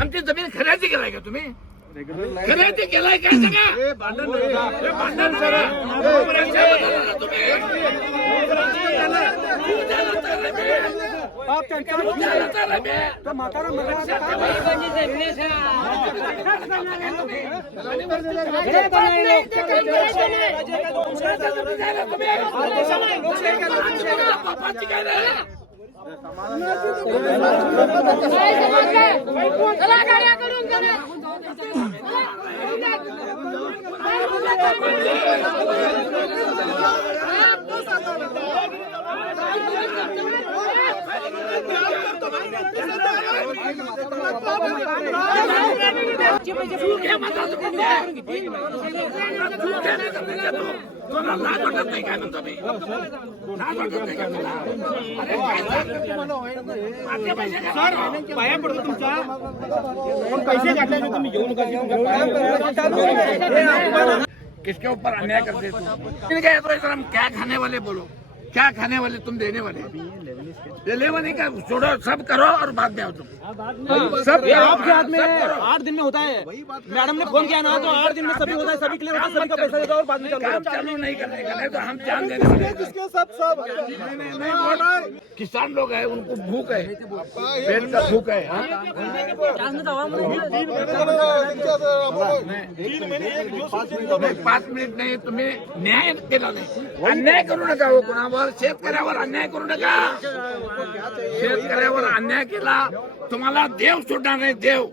आमची जमीन खरेदी केलाय का तुम्ही? खरेदी केलाय काय सांगा? भांडण पाया पडतो तुमचा पैसे घातले तुम्ही घेऊ नका। किसके ऊपर अन्याय करते तो हम क्या खाने वाले बोलो, क्या खाने वाले तुम देने वाले? ले वाले का छोड़ो, सब करो और बाद में आओ तुम। सब आपके हाथ में 8 दिन में होता है। मैडम ने फोन किया ना तो 8 दिन में सभी होता है, सभी क्लियर होता है, सभी का पैसा देता और बाद में काम चालू नहीं करने का, नहीं तो हम जान देने वाले। नहीं, किसान लोग हैं, उनको भूख है, पेट का भूख है। 5 मिनिट नाही, तुम्ही न्याय केला नाही, अन्याय करू नका हो कोणावर, शेतकऱ्यावर अन्याय करू नका। शेतकऱ्यावर अन्याय केला तुम्हाला देव सोडणार नाही। देव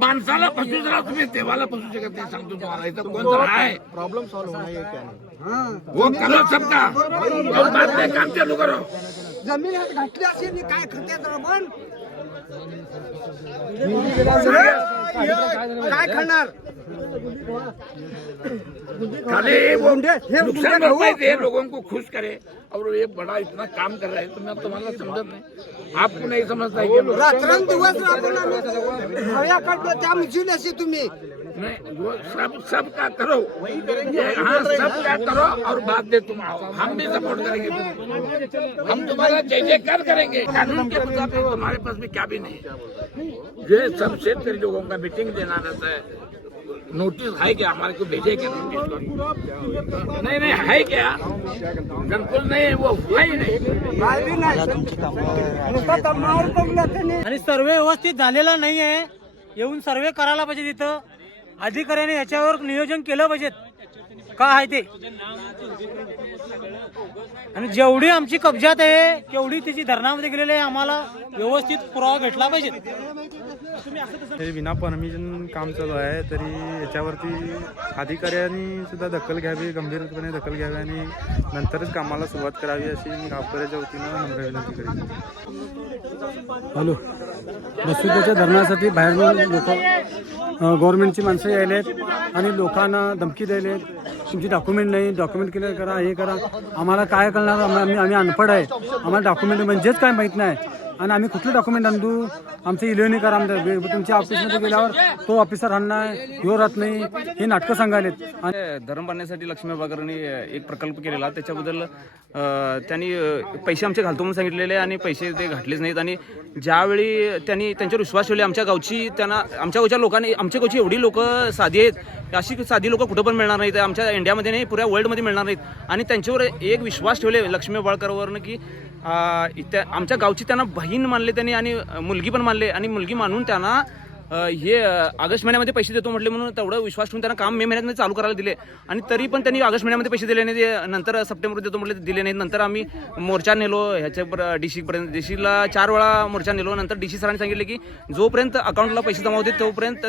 माणसाला फसू जरा, तुम्ही देवाला फसू शकत नाही, सांगतो तुम्हाला। इथं कोण तर आहे, प्रॉब्लम सॉल्व होना है क्या? वो करो सबका, और बाद में काम चालू करो। जमीन घातली असेल काय करते पण काय खाणार? खाली वो नुकसान भरपाई दे, लोगों को खुश करे, और ये बड़ा इतना काम कर रहा है, तो मैं तुम्हाला समझत नाही, आपको नहीं समझता है कि रात्रंदिवस राबून हव्या काढतो त्या मशीन असे तुम्ही नहीं, वो सब का करो, हाँ सब का करो, और बाद में तुम आओ, हम भी सपोर्ट करेंगे तुम। हम तुम्हारा जय जयकार करेंगे। कानून के मुताबिक तुम्हारे पास भी क्या भी नहीं है। ये सब शेतकरी लोगों का मीटिंग देना रहता है, नोटिस है क्या हमारे को भेजे क्या नोटिस? नहीं नहीं है क्या? बिल्कुल नहीं, वो हुआ ही नहीं। काय बी नाही नुसतं दमावर बघलं त्यांनी आणि सर्वे व्यवस्थित झालेला नाहीये, येऊन सर्वे करायला पाहिजे। तिथं अधिकाऱ्याने याच्यावर नियोजन केलं पाहिजे, का आहे ते। आणि जेवढी आमची कब्जात आहे तेवढी त्याची धरणामध्ये गेलेली आहे, आम्हाला व्यवस्थित पुरावा भेटला पाहिजे। हे विना परमिशन काम चालू आहे, तरी याच्यावरती अधिकाऱ्यांनी सुद्धा दखल घ्यावी, गंभीरपणे दखल घ्यावी आणि नंतरच कामाला सुरुवात करावी, अशी मी गावकऱ्याच्या वतीनं नम्र विनंती करेन। हॅलो, बसुद्याच्या धरणासाठी बाहेरून लोक गव्हर्नमेंटची माणसं यायलेत आणि लोकांना धमकी द्यायलेत, तुमची डॉक्युमेंट नाही, डॉक्युमेंट क्लिअर करा, हे करा। आम्हाला काय कळणार? आम्ही अनपढ आहे, आम्हाला डॉक्युमेंट म्हणजेच काय माहीत नाही, आणि आम्ही कुठलं डॉक्युमेंट आणू? आमचं इलेवणी करा, तुमच्या ऑफिसमध्ये गेल्यावर तो ऑफिसर आणणार, ह्यो राहत नाही, हे नाटकं सांगायलेत। आणि धरण बांधण्यासाठी लक्ष्मी बागरांनी एक प्रकल्प केलेला, त्याच्याबद्दल त्यांनी पैसे आमचे घालतो म्हणून सांगितलेले आणि पैसे ते घातलेच नाहीत। आणि ज्यावेळी त्यांनी त्यांच्यावर विश्वास ठेवले, आमच्या गावची त्यांना, आमच्या गावच्या लोकांनी, आमच्या गावची एवढी लोक साधी आहेत, अशी साधी लोक कुठं पण मिळणार नाहीत, आमच्या इंडियामध्ये नाही, पुऱ्या वर्ल्डमध्ये मिळणार नाहीत। आणि त्यांच्यावर एक विश्वास ठेवले लक्ष्मी बाळकरवरनं की आमच्या गावची त्यांना बहीण मानले त्यांनी, आणि मुलगी पण मानले, आणि मुलगी मानून त्यांना हे ऑगस्ट महिन्यामध्ये पैसे देतो म्हटले, म्हणून तेवढा विश्वास ठेवून त्यांना काम मे महिन्यामध्ये चालू करायला दिले। आणि तरी पण त्यांनी ऑगस्ट महिन्यामध्ये पैसे दिले नाही, नंतर सप्टेंबर देतो म्हटले, दिले नाहीत। नंतर आम्ही मोर्चा नेलो ह्याच्या डीसीपर्यंत, डीसीला 4 वेळा मोर्चा नेलो। नंतर डीसी सरांनी सांगितले की जोपर्यंत अकाउंटला पैसे जमा होते तोपर्यंत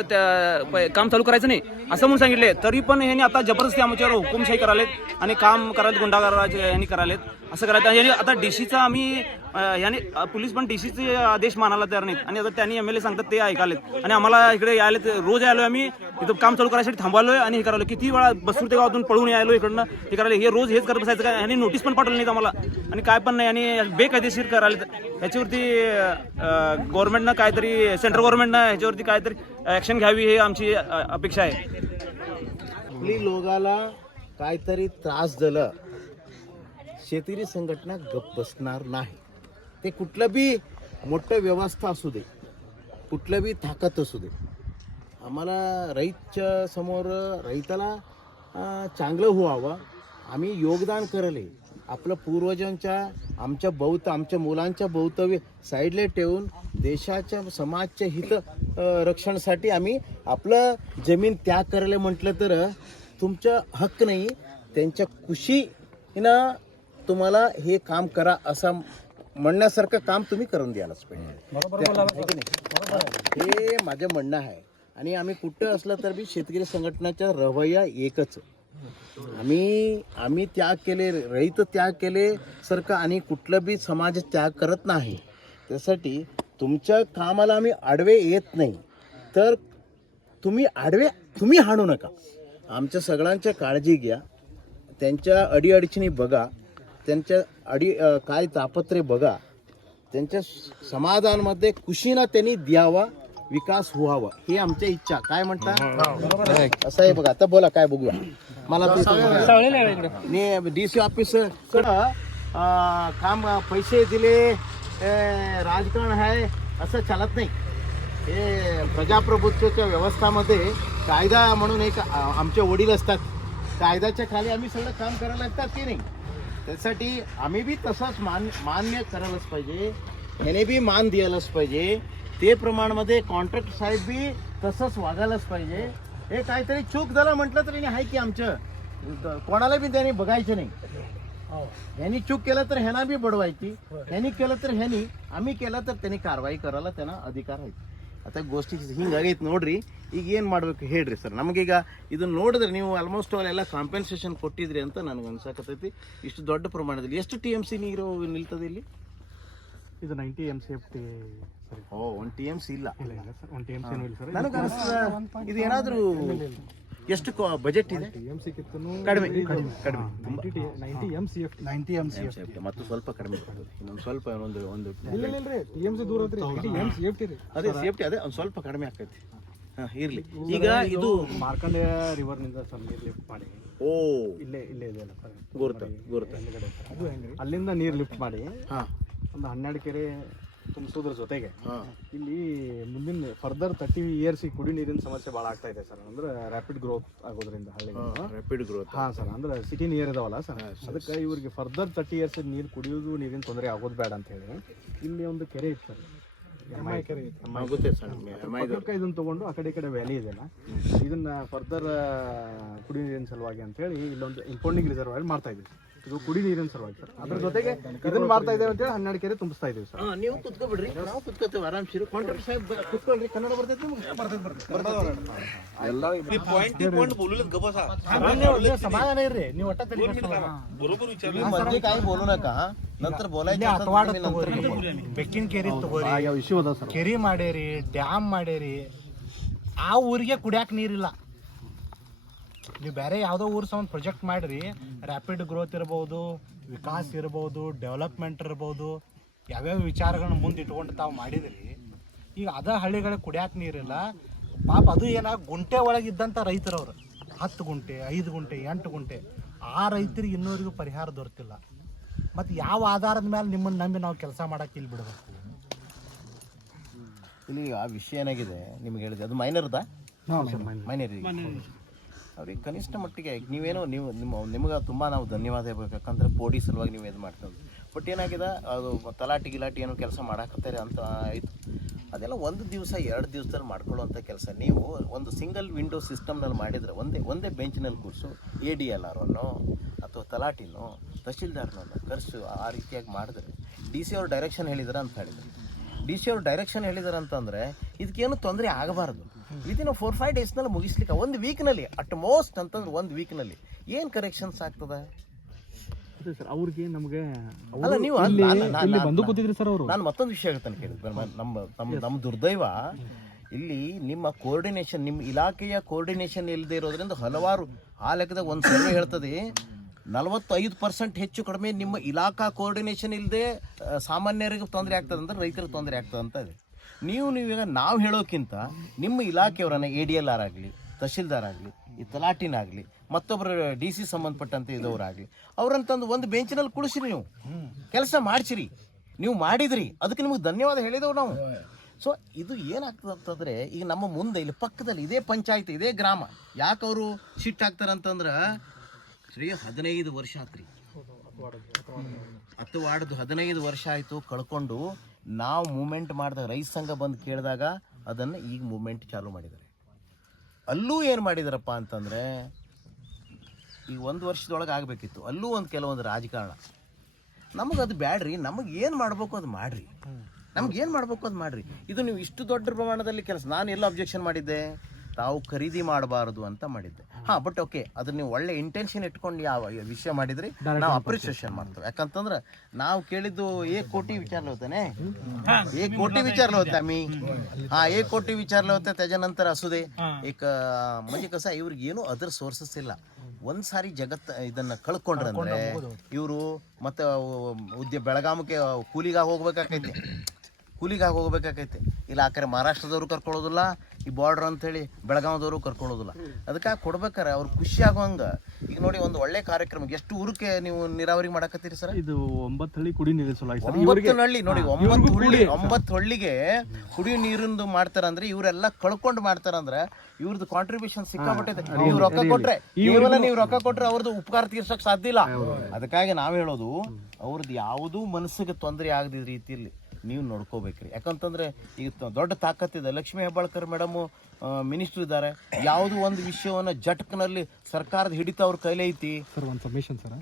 काम चालू करायचं नाही, असं म्हणून सांगितले। तरी पण ह्यांनी आता जबरदस्ती आमच्यावर हुकुमशाही करालेत आणि काम करायला गुंडागराज यांनी करालेत, असं करायचं। यांनी आता डीसीचा आम्ही याने पोलीस पण डीसीचे आदेश मानायला तयार नाहीत, आणि आता त्यांनी एमएलए सांगतात ते ऐकालेत, आणि आम्हाला इकडे यायलेत, रोज यायलोय आम्ही तिथं काम चालू करायसाठी थांबवलोय आणि हे करायला किती वेळा बसून ते गावातून पळून यायलो इकडनं, हे करायला, हे रोज हेच करत बसायचं काय? यांनी नोटीस पण पाठवली नाहीत आम्हाला, आणि काय पण नाही, आणि बेकायदेशीर करायला। ह्याच्यावरती गव्हर्नमेंटनं काहीतरी, सेंट्रल गव्हर्नमेंटनं ह्याच्यावरती काहीतरी ऍक्शन घ्यावी, हे आमची अपेक्षा आहे। आपली लोकाला काहीतरी त्रास झालं, शेतकरी संघटना गप्प बसणार नाही, ते कुठलं बी मोठं व्यवस्था असू दे, कुठलं बी ताकद असू दे, आम्हाला रईतच्या समोर रईताला चांगलं व्हावं, आम्ही योगदान करले. आपलं पूर्वजांच्या आमच्या मुलांच्या भवितव्य साईडला ठेवून देशाच्या समाजच्या हित रक्षणासाठी आम्ही आपलं जमीन त्याग करायला म्हटलं तर तुमचं हक्क नाही. त्यांच्या खुशीनं तुम्हाला हे काम करा असं म्हणण्यासारखं काम तुम्ही करून द्यायलाच पाहिजे. हे माझं म्हणणं आहे. आणि आम्ही कुठं असलं तर बी शेतकरी संघटनेचा रवैया एकच. आम्ही त्याग केले, रहित त्याग केले सारखं आणि कुठलं बी समाज त्याग करत नाही. त्यासाठी तुमच्या कामाला आम्ही आडवे येत नाही, तर तुम्ही हाणू नका. आमच्या सगळ्यांच्या काळजी घ्या, त्यांच्या अडीअडचणी बघा, त्यांच्या काय तापत्रे बघा, त्यांच्या समाधानामध्ये खुशीनं त्यांनी द्यावा, विकास व्हावा, ही आमच्या इच्छा. काय म्हणता? असं आहे बघा. आता बोला काय बघूया. मला DC ऑफिस काम पैसे दिले राजकारण आहे असं चालत नाही. हे प्रजाप्रभुत्वाच्या व्यवस्थामध्ये कायदा म्हणून एक आमचे वडील असतात, कायद्याच्या खाली आम्ही सगळं काम करायला लागतात की नाही. त्यासाठी आम्ही बी तसंच मान्य करायलाच पाहिजे, ह्याने बी मान द्यायलाच पाहिजे. ते प्रमाणामध्ये कॉन्ट्रॅक्ट साहेब बी तसंच वागायलाच पाहिजे. हे काहीतरी चूक झालं म्हटलं तर आहे की आमचं कोणाला बी त्यांनी बघायचं नाही. ह्यांनी चूक केलं तर ह्यांना बी बडवायची, ह्यांनी केलं तर ह्यांनी, आम्ही केलं तर त्यांनी कारवाई करायला त्यांना अधिकार आहे. आता ಗೋಷ್ಠಿ ಹಿಂಗಾಗೈತೆ ನೋಡ್ರಿ. ಈಗ ಏನು ಮಾಡ್ಬೇಕು ಹೇಳ್ರಿ ಸರ್. ನಮಗೀಗ ಇದನ್ನ ನೋಡಿದ್ರೆ ನೀವು ಆಲ್ಮೋಸ್ಟ್ ಎಲ್ಲ ಕಾಂಪೆನ್ಸೇಷನ್ ಕೊಟ್ಟಿದ್ರಿ ಅಂತ ನನಗೆ ಅನ್ಸಕತ್ತೈತಿ. ಇಷ್ಟು ದೊಡ್ಡ ಪ್ರಮಾಣದಲ್ಲಿ ಎಷ್ಟು TMC ನೀರು ನಿಲ್ತದೆ ಇಲ್ಲಿ? ಇದು 90 MCFT. ಓ 1 TMC ಇಲ್ಲ. ಸರ್ 1 TMC ಇಲ್ಲ ಸರ್. ನನಗೆ ಅನಿಸ್ತದ ಇದು ಏನಾದರೂ ಎಷ್ಟು ಬಜೆಟ್ ಇದೆ? ಕಡಿಮೆ 90 MCFT ಮತ್ತು ಸ್ವಲ್ಪ ಕಡಿಮೆ ಬರ್ತದೆ. ಇನ್ನೊಂದು ಸ್ವಲ್ಪ ಒಂದು TMC ದೂರ ಐತ್ರಿ. 80 MCFT ರೀ. ಅದೇ ಸೇಫ್ಟಿ ಅದೇ ಒಂದು ಸ್ವಲ್ಪ ಕಡಿಮೆ ಆಗ್ತೈತಿ. ಇರ್ಲಿ. ಈಗ ಇದು ಮಾರ್ಕಂಡೇಯ ರಿವರ್ ನಿಂದ ಸರ್ ನೀರು ಲಿಫ್ಟ್ ಮಾಡಿ. ಓ ಇಲ್ಲೇ ಇದೆಯಲ್ಲ ಸರ್, ಗುರುತ ಅಲ್ಲಿಂದ ನೀರು ಲಿಫ್ಟ್ ಮಾಡಿ ಒಂದು 12 ಕೆರೆ ತುಂಬಿಸೋದ್ರ ಜೊತೆಗೆ ಇಲ್ಲಿ ಮುಂದಿನ ಫರ್ದರ್ 30 years ಕುಡಿ ನೀರಿನ ಸಮಸ್ಯೆ ಭಾಳ ಆಗ್ತಾ ಇದೆ ಸರ್. ಅಂದ್ರೆ ರ್ಯಾಪಿಡ್ ಗ್ರೋತ್ ಆಗೋದ್ರಿಂದ ರ್ಯಾಪಿಡ್ ಗ್ರೋತ್. ಹಾಂ ಸರ್, ಅಂದ್ರೆ ಸಿಟಿ ನಿಯರ್ ಇದಾವಲ್ಲ ಸರ್, ಅದಕ್ಕೆ ಇವ್ರಿಗೆ ಫರ್ದರ್ 30 years ನೀರು ಕುಡಿಯೋದು ನೀರಿನ ತೊಂದರೆ ಆಗೋದು ಬೇಡ ಅಂತ ಹೇಳಿ ಇಲ್ಲಿ ಒಂದು ಕೆರೆ ಇತ್ತು ಸರ್, ಎಮ್ಮಾಯಿ ಕೆರೆ ಇತ್ತು. ಇದನ್ನ ತಗೊಂಡು ಆ ಕಡೆ ವ್ಯಾಲಿ ಇದೆಯಲ್ಲ, ಇದನ್ನ ಫರ್ದರ್ ಕುಡಿ ನೀರಿನ ಸಲುವಾಗಿ ಅಂತ ಹೇಳಿ ಇಲ್ಲೊಂದು ಇಂಪೌಂಡಿಂಗ್ ರಿಸರ್ವಾಯರ್ ಮಾಡ್ತಾ ಇದ್ದೀವಿ. ಇದು ಕುಡಿ ನೀರಿನ ಸಲುವಾಗಿ ಸರ್. ಅದ್ರ ಜೊತೆಗೆ ಇದನ್ನ ಮಾಡ್ತಾ ಇದ್ದೇವೆ ಅಂತೇಳಿ 12 ಕೆರೆ ತುಂಬಿಸ್ತಾ ಇದೀವಿ ಸರ್. ನೀವು ಕುತ್ಕೊಬಿಡ್ರಿ, ನಾವು ಕುತ್ಕೋತೇವೆ ಆರಾಮ್ಸಿರು. ಕಾಂಟ್ರಾಕ್ಟ್ ಸಾಹೇಬ್ ಕುತ್ಕೊಳ್ರಿ. ಕನ್ನಡ ಬರ್ತೈತಿ ನಿಮ್ಗೆ? ಸಮಾಧಾನ ಇರ್ರಿ ನೀವು. ಒಟ್ಟ मध्ये काय बोलू नका, नंतर बोलायचं. ಬೆಕ್ಕಿನ ಕೆರಿ ತಗೋರಿ, ಕೆರಿ ಮಾಡೇರಿ, ಡ್ಯಾಮ್ ಮಾಡೇರಿ, ಆ ಊರಿಗೆ ಕುಡಿಯಾಕ ನೀರಿಲ್ಲ. ನೀವು ಬೇರೆ ಯಾವುದೋ ಊರು ಸಂಬಂಧ ಪ್ರೊಜೆಕ್ಟ್ ಮಾಡಿರಿ, ರ್ಯಾಪಿಡ್ ಗ್ರೋತ್ ಇರ್ಬೋದು, ವಿಕಾಸ್ ಇರ್ಬೋದು, ಡೆವಲಪ್ಮೆಂಟ್ ಇರ್ಬೋದು, ಯಾವ್ಯಾವ ವಿಚಾರಗಳನ್ನ ಮುಂದೆ ಇಟ್ಕೊಂಡು ತಾವು ಮಾಡಿದ್ರಿ. ಈಗ ಅದ ಹಳ್ಳಿಗಳಿಗೆ ಕುಡಿಯಾಕ ನೀರಿಲ್ಲ. ಪಾಪ ಅದು ಗುಂಟೆ ಒಳಗಿದ್ದಂಥ ರೈತರವ್ರು 10 ಗುಂಟೆ 5 ಗುಂಟೆ 8 ಗುಂಟೆ ಆ ರೈತರಿಗೆ ಇನ್ನೂವರೆಗೂ ಪರಿಹಾರ ದೊರೆತಿಲ್ಲ. ಮತ್ತು ಯಾವ ಆಧಾರದ ಮೇಲೆ ನಿಮ್ಮನ್ನು ನಂಬಿ ನಾವು ಕೆಲಸ ಮಾಡಕ್ಕೆ ಇಲ್ಲಿ ಬಿಡಬೇಕು? ಇಲ್ಲಿ ಆ ವಿಷಯ ಏನಾಗಿದೆ ನಿಮ್ಗೆ ಹೇಳಿದೆ, ಅದು ಮೈನರ್ದಾ? ಮೈನರ್. ಅವ್ರಿಗೆ ಕನಿಷ್ಠ ಮಟ್ಟಿಗೆ ನೀವೇನೋ ನಿಮ್ಗೆ ತುಂಬ ನಾವು ಧನ್ಯವಾದ ಹೇಳ್ಬೇಕು. ಯಾಕಂದ್ರೆ ಪೋಡಿ ಸಲುವಾಗಿ ನೀವು ಇದು ಮಾಡ್ತಾ ಇದ್ದೀವಿ. ಬಟ್ ಏನಾಗಿದೆ, ಅದು ತಲಾಟಿ ಗಿಲಾಟಿ ಏನೋ ಕೆಲಸ ಮಾಡಾಕತ್ತಾರೆ ಅಂತ ಆಯಿತು. ಅದೆಲ್ಲ 1 ದಿವಸ 2 ದಿವಸದಲ್ಲಿ ಮಾಡ್ಕೊಳ್ಳುವಂಥ ಕೆಲಸ. ನೀವು ಒಂದು ಸಿಂಗಲ್ ವಿಂಡೋ ಸಿಸ್ಟಮ್ನಲ್ಲಿ ಮಾಡಿದರೆ ಒಂದೇ ಬೆಂಚ್ನಲ್ಲಿ ಕೂರಿಸು ADLR ಅಥವಾ ತಲಾಟಿನೋ ತಹಶೀಲ್ದಾರ್ನೋ ಕರೆಸು, ಆ ರೀತಿಯಾಗಿ ಮಾಡಿದ್ರೆ DC ಅವ್ರು ಡೈರೆಕ್ಷನ್ ಹೇಳಿದಾರೆ ಅಂತ ಹೇಳಿದ್ರು. DC ಅವ್ರು ಡೈರೆಕ್ಷನ್ ಹೇಳಿದಾರೆ ಅಂತಂದರೆ ಇದಕ್ಕೇನು ತೊಂದರೆ ಆಗಬಾರ್ದು. ವಿದಿನ್ 4-5 ಡೇಸ್ನಲ್ಲಿ ಮುಗಿಸ್ಲಿಕ್ಕೆ 1 ವೀಕ್ನಲ್ಲಿ ಅಟ್ ಮೋಸ್ಟ್ ಅಂತಂದ್ರೆ 1 ವೀಕ್ನಲ್ಲಿ ಏನು ಕರೆಕ್ಷನ್ಸ್ ಆಗ್ತದೆ ಸರ್. ಅವ್ರಿಗೆ ನಮಗೆ ಅಲ್ಲ, ನೀವು ಬಂದು ಕೂತಿದ್ರಿ ಸರ್ ಅವರು. ನಾನು ಮತ್ತೊಂದು ವಿಷಯ ಹೇಳ್ತಾನೆ ಕೇಳಿದ್ವಿ. ನಮ್ಮ ದುರ್ದೈವ ಇಲ್ಲಿ ನಿಮ್ಮ ಕೋರ್ಡಿನೇಷನ್, ನಿಮ್ಮ ಇಲಾಖೆಯ ಕೋರ್ಡಿನೇಷನ್ ಇಲ್ಲದೆ ಇರೋದ್ರಿಂದ ಹಲವಾರು ಆ ಲೆಕ್ಕದಾಗ ಒಂದು ಸರ್ವೆ ಹೇಳ್ತದೆ 45% ಹೆಚ್ಚು ಕಡಿಮೆ ನಿಮ್ಮ ಇಲಾಖಾ ಕೋರ್ಡಿನೇಷನ್ ಇಲ್ಲದೆ ಸಾಮಾನ್ಯರಿಗೆ ತೊಂದರೆ ಆಗ್ತದೆ ಅಂದ್ರೆ ರೈತರಿಗೆ ತೊಂದರೆ ಆಗ್ತದೆ ಅಂತ ಇದೆ. ನೀವೀಗ ನಾವು ಹೇಳೋಕ್ಕಿಂತ ನಿಮ್ಮ ಇಲಾಖೆಯವರನ್ನ ADLR ಆಗಲಿ, ತಹಶೀಲ್ದಾರ್ ಆಗಲಿ, ಈ ತಲಾಟಿನಾಗಲಿ, ಮತ್ತೊಬ್ಬರು DC ಸಂಬಂಧಪಟ್ಟಂತೆ ಇದ್ದವರಾಗಲಿ ಅವ್ರಂತಂದು ಒಂದು ಬೆಂಚಿನಲ್ಲಿ ಕುಳಿಸಿರಿ, ನೀವು ಕೆಲಸ ಮಾಡಿಸಿರಿ. ನೀವು ಮಾಡಿದ್ರಿ, ಅದಕ್ಕೆ ನಿಮಗೆ ಧನ್ಯವಾದ ಹೇಳಿದೆವು ನಾವು. ಸೊ ಇದು ಏನಾಗ್ತದೆ ಅಂತಂದರೆ ಈಗ ನಮ್ಮ ಮುಂದೆ ಇಲ್ಲಿ ಪಕ್ಕದಲ್ಲಿ ಇದೇ ಪಂಚಾಯತ್ ಇದೇ ಗ್ರಾಮ ಯಾಕೆ ಅವರು ಶಿಫ್ಟ್ ಆಗ್ತಾರೆ ಅಂತಂದ್ರೆ 15 ವರ್ಷ ಆತ್ರಿ 10 ವಾರ್ಡ್ದು 15 ವರ್ಷ ಆಯಿತು ಕಳ್ಕೊಂಡು ನಾವು ಮೂಮೆಂಟ್ ಮಾಡಿದಾಗ ರೈತ ಸಂಘ ಬಂದು ಕೇಳಿದಾಗ ಅದನ್ನು ಈಗ ಮೂಮೆಂಟ್ ಚಾಲೂ ಮಾಡಿದ್ದಾರೆ. ಅಲ್ಲೂ ಏನು ಮಾಡಿದಾರಪ್ಪ ಅಂತಂದರೆ ಈಗ 1 ವರ್ಷದೊಳಗೆ ಆಗಬೇಕಿತ್ತು, ಅಲ್ಲೂ ಕೆಲವೊಂದು ರಾಜಕಾರಣ ನಮಗೆ ಅದು ಬ್ಯಾಡ್ರಿ, ನಮಗೆ ಏನು ಮಾಡಬೇಕು ಅದು ಮಾಡಿರಿ, ನಮ್ಗೇನು ಮಾಡಬೇಕು ಅದು ಮಾಡಿರಿ. ಇದು ನೀವು ಇಷ್ಟು ದೊಡ್ಡ ಪ್ರಮಾಣದಲ್ಲಿ ಕೆಲಸ, ನಾನು ಎಲ್ಲ ಅಬ್ಜೆಕ್ಷನ್ ಮಾಡಿದ್ದೆ, ತಾವು ಖರೀದಿ ಮಾಡಬಾರ್ದು ಅಂತ ಮಾಡಿದ್ದೆ. ಹಾಂ, ಬಟ್ ಓಕೆ, ಅದನ್ನ ನೀವು ಒಳ್ಳೆ ಇಂಟೆನ್ಷನ್ ಇಟ್ಕೊಂಡು ಯಾವ ವಿಷಯ ಮಾಡಿದ್ರಿ ನಾವು ಅಪ್ರಿಸಿಯೇಷನ್ ಮಾಡ್ತೇವೆ. ಯಾಕಂತಂದ್ರೆ ನಾವು ಕೇಳಿದ್ದು 1 ಕೋಟಿ विचारलं होतं ना, 1 कोटी विचारलं होतं आम्ही. हां, 1 कोटी विचारलं होतं. त्याच्यानंतर असू दे एक म्हणजे कसं ಇವ್ರಿಗೆ ಏನು ಅದರ್ ಸೋರ್ಸಸ್ ಇಲ್ಲ. ಒಂದು ಸಾರಿ ಇದನ್ನ ಕಳ್ಕೊಂಡ್ರಂದ್ರೆ ಇವರು ಮತ್ತೆ ಬೆಳಗಾಮಕ್ಕೆ ಕೂಲಿಗಾಗಿ ಹೋಗ್ಬೇಕಾಗೈತೆ. ಇಲ್ಲ ಆ ಕಡೆ ಮಹಾರಾಷ್ಟ್ರದವರು ಕರ್ಕೊಳ್ಳೋದಿಲ್ಲ, ಈ ಬಾರ್ಡರ್ ಅಂತೇಳಿ ಬೆಳಗಾವದವರು ಕರ್ಕೊಳ್ಳೋದಿಲ್ಲ. ಅದಕ್ಕಾಗಿ ಕೊಡ್ಬೇಕಾರೆ ಅವ್ರು ಖುಷಿ ಆಗೋಂಗ. ಈಗ ನೋಡಿ, ಒಂದು ಒಳ್ಳೆ ಕಾರ್ಯಕ್ರಮ, ಎಷ್ಟು ಊರಕ್ಕೆ ನೀವು ನೀರಾವರಿ ಮಾಡಕತ್ತೀರಿ ಸರ್? ಇದು 9 ಹಳ್ಳಿ ಕುಡಿ ನೀರು ಸಲುವಾಗಿ 9 ಹಳ್ಳಿ ನೋಡಿ, 9 ಹಳ್ಳಿಗೆ ಕುಡಿಯೋ ನೀರಿಂದು ಮಾಡ್ತಾರಂದ್ರೆ ಇವರೆಲ್ಲ ಕಳ್ಕೊಂಡು ಮಾಡ್ತಾರಂದ್ರೆ ಇವ್ರದ್ದು ಕಾಂಟ್ರಿಬ್ಯೂಷನ್ ಸಿಕ್ಕಾಬಿಟ್ಟೈತೆ. ನೀವು ರೊಕ್ಕ ಕೊಟ್ರೆ, ಕೇವಲ ನೀವು ರೊಕ್ಕ ಕೊಟ್ರೆ ಅವ್ರದ್ದು ಉಪಕಾರ ತೀರ್ಸಕ್ ಸಾಧ್ಯ ಇಲ್ಲ. ಅದಕ್ಕಾಗಿ ನಾವು ಹೇಳೋದು, ಅವ್ರದ್ದು ಯಾವುದೂ ಮನಸ್ಸಿಗೆ ತೊಂದರೆ ಆಗದ ರೀತಿಯಲ್ಲಿ ನೀವು ನೋಡ್ಕೋಬೇಕ್ರಿ. ಯಾಕಂತಂದ್ರೆ ಈಗ ದೊಡ್ಡ ತಾಕತ್ತಿದೆ. ಲಕ್ಷ್ಮೀ ಹೆಬ್ಬಾಳ್ಕರ್ ಮೇಡಮು ಮಿನಿಸ್ಟರ್ ಇದ್ದಾರೆ. ಯಾವುದೋ ಒಂದು ವಿಷಯವನ್ನು ಜಟ್ಕ್ನಲ್ಲಿ ಸರ್ಕಾರದ ಹಿಡಿತ ಅವ್ರ ಕೈಲೇ ಐತಿ. ಸರ್ ಒಂದು ಸಬ್ಮಿಷನ್ ಸರ್.